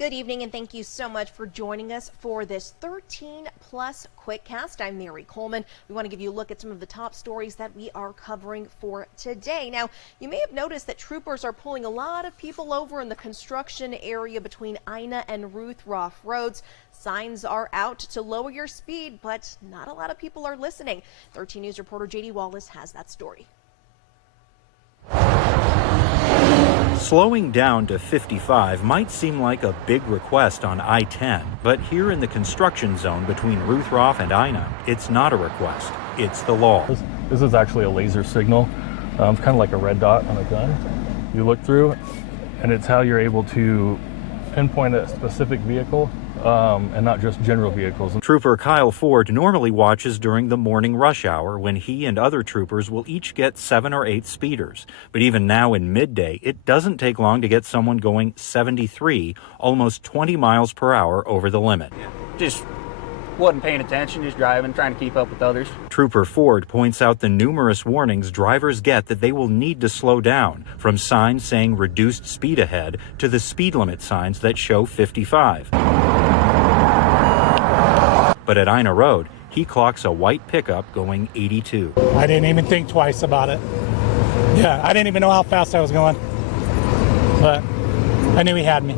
Good evening, and thank you so much for joining us for this 13-plus QuickCast. I'm Mary Coleman. We want to give you a look at some of the top stories that we are covering for today. Now, you may have noticed that troopers are pulling a lot of people over in the construction area between Ina and Ruthroff roads. Signs are out to lower your speed, but not a lot of people are listening. 13 News reporter JD Wallace has that story. Slowing down to 55 might seem like a big request on I-10, but here in the construction zone between Ruthroff and Ina, it's not a request, it's the law. This is actually a laser signal. It's kind of like a red dot on a gun. You look through, and it's how you're able to pinpoint a specific vehicle and not just general vehicles. Trooper Kyle Ford normally watches during the morning rush hour when he and other troopers will each get 7 or 8 speeders. But even now in midday, it doesn't take long to get someone going 73, almost 20 miles per hour over the limit. Just wasn't paying attention, just driving, trying to keep up with others. Trooper Ford points out the numerous warnings drivers get that they will need to slow down, from signs saying reduced speed ahead to the speed limit signs that show 55. But at Ina Road, he clocks a white pickup going 82. I didn't even think twice about it. Yeah, I didn't even know how fast I was going, but I knew he had me.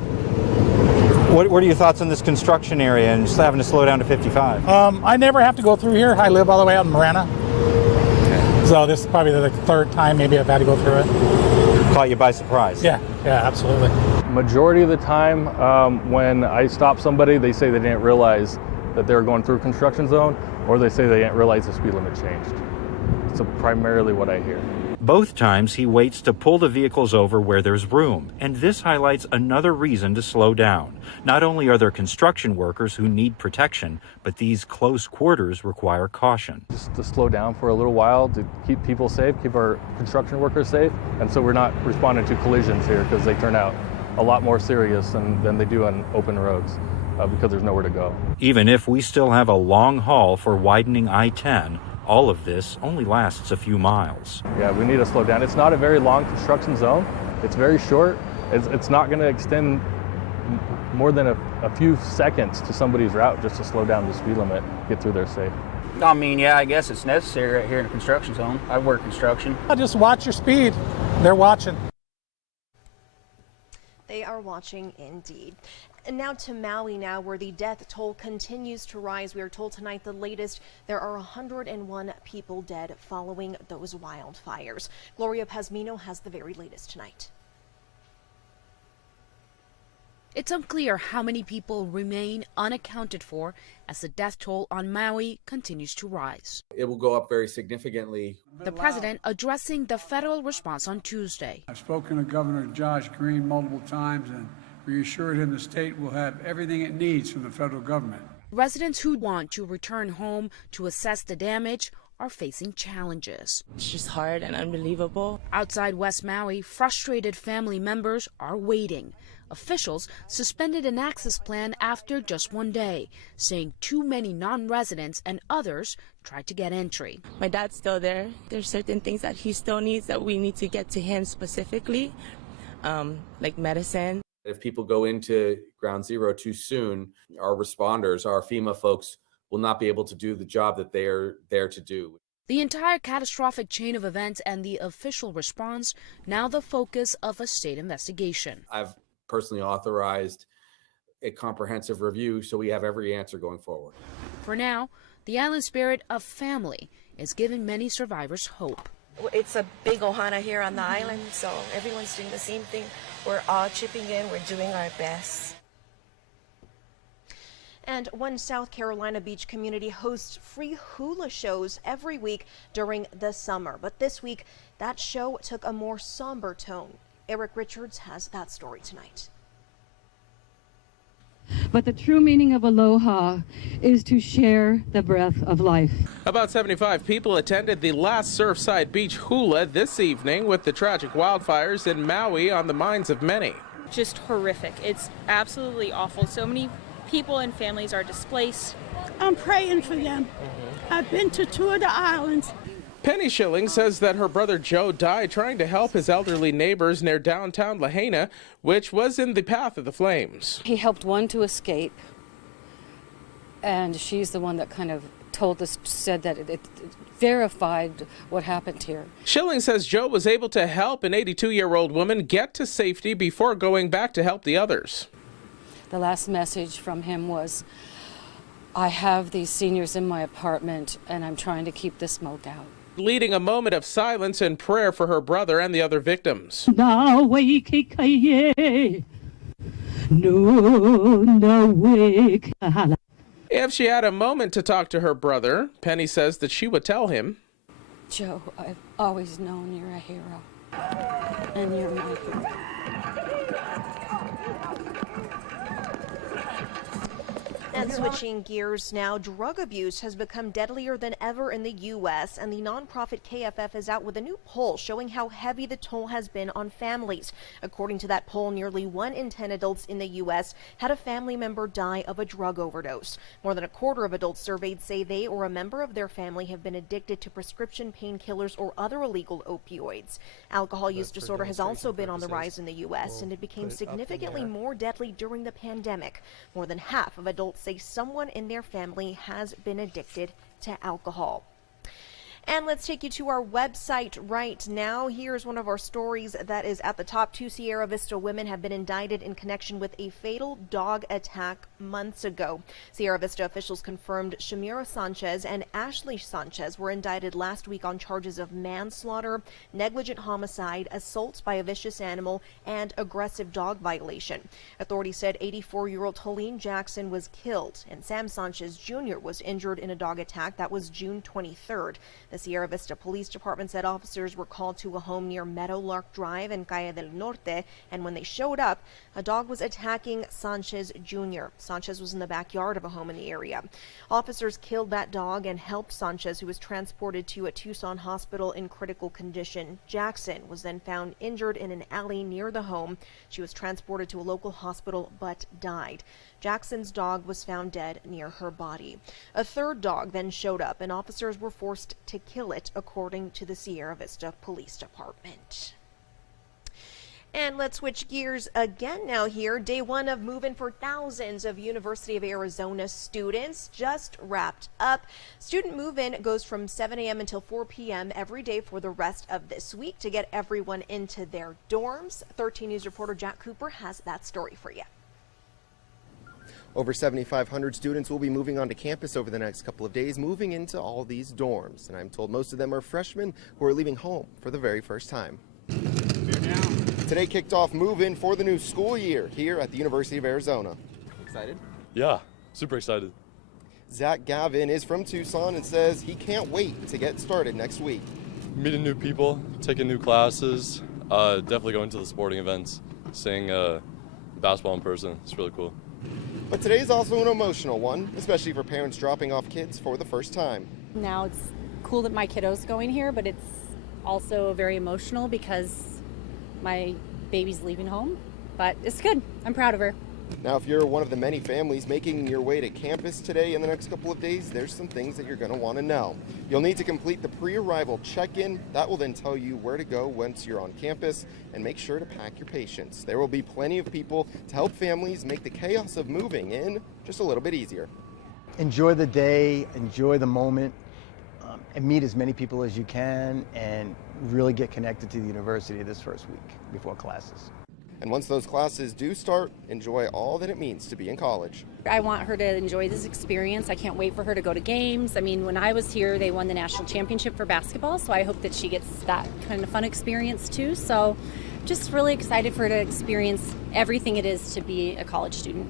What are your thoughts on this construction area and just having to slow down to 55? I never have to go through here. I live all the way out in Marana. So this is probably the third time maybe I've had to go through it. Caught you by surprise. Yeah, absolutely. Majority of the time when I stop somebody, they say they didn't realize that they were going through a construction zone, or they say they didn't realize the speed limit changed. So primarily what I hear. Both times he waits to pull the vehicles over where there's room, and this highlights another reason to slow down. Not only are there construction workers who need protection, but these close quarters require caution. Just to slow down for a little while to keep people safe, keep our construction workers safe, and so we're not responding to collisions here because they turn out a lot more serious than they do on open roads because there's nowhere to go. Even if we still have a long haul for widening I-10, all of this only lasts a few miles. Yeah, we need to slow down. It's not a very long construction zone. It's very short. It's not going to extend more than a few seconds to somebody's route just to slow down the speed limit, get through there safe. I mean, yeah, I guess it's necessary right here in the construction zone. I work construction. Just watch your speed. They're watching. They are watching indeed. And now to Maui where the death toll continues to rise. We are told tonight the latest, there are 101 people dead following those wildfires. Gloria Pazmino has the very latest tonight. It's unclear how many people remain unaccounted for as the death toll on Maui continues to rise. It will go up very significantly. The president addressing the federal response on Tuesday. I've spoken to Governor Josh Green multiple times and reassured him the state will have everything it needs from the federal government. Residents who want to return home to assess the damage are facing challenges. It's just hard and unbelievable. Outside West Maui, frustrated family members are waiting. Officials suspended an access plan after just one day, saying too many non-residents and others tried to get entry. My dad's still there. There's certain things that he still needs that we need to get to him specifically, like medicine. If people go into ground zero too soon, our responders, our FEMA folks, will not be able to do the job that they are there to do. The entire catastrophic chain of events and the official response now the focus of a state investigation. I've personally authorized a comprehensive review so we have every answer going forward. For now, the island spirit of family is giving many survivors hope. It's a big ohana here on the island, so everyone's doing the same thing. We're all chipping in, we're doing our best. And one South Carolina beach community hosts free hula shows every week during the summer. But this week, that show took a more somber tone. Eric Richards has that story tonight. But the true meaning of aloha is to share the breath of life. About 75 people attended the last Surfside Beach Hula this evening with the tragic wildfires in Maui on the minds of many. Just horrific. It's absolutely awful. So many people and families are displaced. I'm praying for them. I've been to 2 of the islands. Penny Schilling says that her brother Joe died trying to help his elderly neighbors near downtown Lahaina, which was in the path of the flames. He helped one to escape, and she's the one that kind of told us, said that it verified what happened here. Schilling says Joe was able to help an 82-year-old woman get to safety before going back to help the others. The last message from him was, I have these seniors in my apartment and I'm trying to keep the smoke out. Leading a moment of silence and prayer for her brother and the other victims. If she had a moment to talk to her brother, Penny says that she would tell him, Joe, I've always known you're a hero, and you're my hero. And switching gears now, drug abuse has become deadlier than ever in the U.S., and the nonprofit KFF is out with a new poll showing how heavy the toll has been on families. According to that poll, nearly 1 in 10 adults in the U.S. had a family member die of a drug overdose. More than a quarter of adults surveyed say they or a member of their family have been addicted to prescription painkillers or other illegal opioids. Alcohol use disorder has also been on the rise in the U.S., and it became significantly more deadly during the pandemic. More than half of adults say someone in their family has been addicted to alcohol. And let's take you to our website right now. Here's one of our stories that is at the top. 2 Sierra Vista women have been indicted in connection with a fatal dog attack months ago. Sierra Vista officials confirmed Shamira Sanchez and Ashley Sanchez were indicted last week on charges of manslaughter, negligent homicide, assault by a vicious animal, and aggressive dog violation. Authorities said 84-year-old Helene Jackson was killed, and Sam Sanchez Jr. was injured in a dog attack that was June 23rd. The Sierra Vista Police Department said officers were called to a home near Meadowlark Drive in Calle del Norte, and when they showed up, a dog was attacking Sanchez Jr. Sanchez was in the backyard of a home in the area. Officers killed that dog and helped Sanchez, who was transported to a Tucson hospital in critical condition. Jackson was then found injured in an alley near the home. She was transported to a local hospital but died. Jackson's dog was found dead near her body. A third dog then showed up, and officers were forced to kill it, according to the Sierra Vista Police Department. And let's switch gears again now here. Day one of move-in for thousands of University of Arizona students just wrapped up. Student move-in goes from 7 a.m. until 4 p.m. every day for the rest of this week to get everyone into their dorms. 13 News reporter Jack Cooper has that story for you. Over 7,500 students will be moving onto campus over the next couple of days, moving into all these dorms. And I'm told most of them are freshmen who are leaving home for the very first time. Today kicked off move-in for the new school year here at the University of Arizona. Excited? Yeah, super excited. Zach Gavin is from Tucson and says he can't wait to get started next week. Meeting new people, taking new classes, definitely going to the sporting events, seeing basketball in person. It's really cool. But today's also an emotional one, especially for parents dropping off kids for the first time. Now it's cool that my kiddo's going here, but it's also very emotional because my baby's leaving home. But it's good. I'm proud of her. Now, if you're one of the many families making your way to campus today in the next couple of days, there's some things that you're going to want to know. You'll need to complete the pre-arrival check-in. That will then tell you where to go once you're on campus, and make sure to pack your patience. There will be plenty of people to help families make the chaos of moving in just a little bit easier. Enjoy the day, enjoy the moment, and meet as many people as you can, and really get connected to the university this first week before classes. And once those classes do start, enjoy all that it means to be in college. I want her to enjoy this experience. I can't wait for her to go to games. I mean, when I was here, they won the national championship for basketball, so I hope that she gets that kind of fun experience too. So just really excited for her to experience everything it is to be a college student.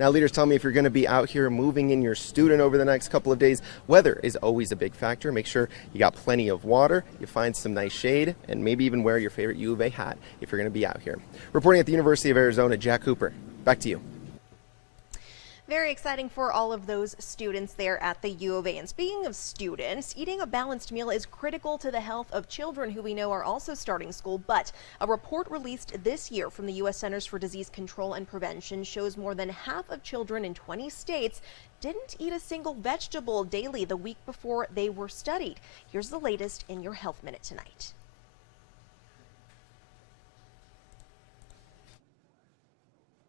Now, leaders, tell me, if you're going to be out here moving in your student over the next couple of days, weather is always a big factor. Make sure you got plenty of water, you find some nice shade, and maybe even wear your favorite U of A hat if you're going to be out here. Reporting at the University of Arizona, Jack Cooper, back to you. Very exciting for all of those students there at the U of A. And speaking of students, eating a balanced meal is critical to the health of children who we know are also starting school. But a report released this year from the U.S. Centers for Disease Control and Prevention shows more than half of children in 20 states didn't eat a single vegetable daily the week before they were studied. Here's the latest in your Health Minute tonight.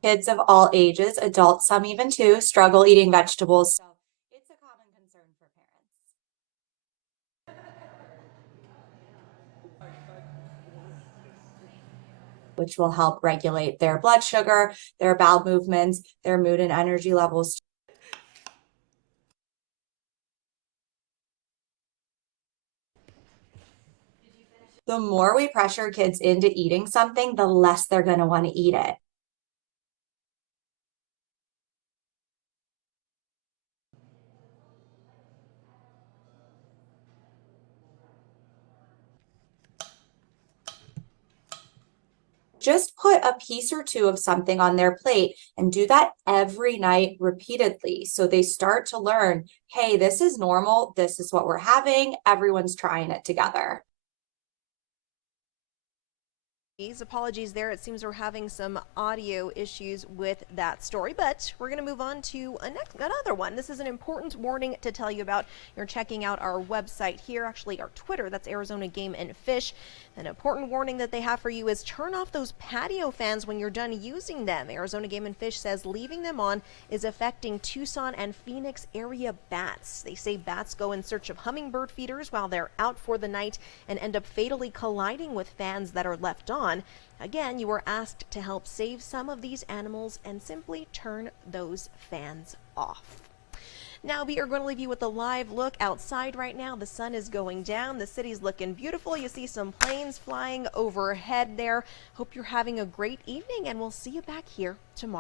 Kids of all ages, adults, some even too, struggle eating vegetables. So it's a common concern for parents, which will help regulate their blood sugar, their bowel movements, their mood and energy levels. The more we pressure kids into eating something, the less they're going to want to eat it. Just put a piece or two of something on their plate and do that every night repeatedly. So they start to learn, hey, this is normal. This is what we're having. Everyone's trying it together. Apologies there. It seems we're having some audio issues with that story, but we're going to move on to another one. This is an important warning to tell you about. You're checking out our website here, actually our Twitter. That's Arizona Game and Fish. An important warning that they have for you is turn off those patio fans when you're done using them. Arizona Game and Fish says leaving them on is affecting Tucson and Phoenix area bats. They say bats go in search of hummingbird feeders while they're out for the night and end up fatally colliding with fans that are left on. Again, you are asked to help save some of these animals and simply turn those fans off. Now we are going to leave you with a live look outside right now. The sun is going down. The city's looking beautiful. You see some planes flying overhead there. Hope you're having a great evening, and we'll see you back here tomorrow.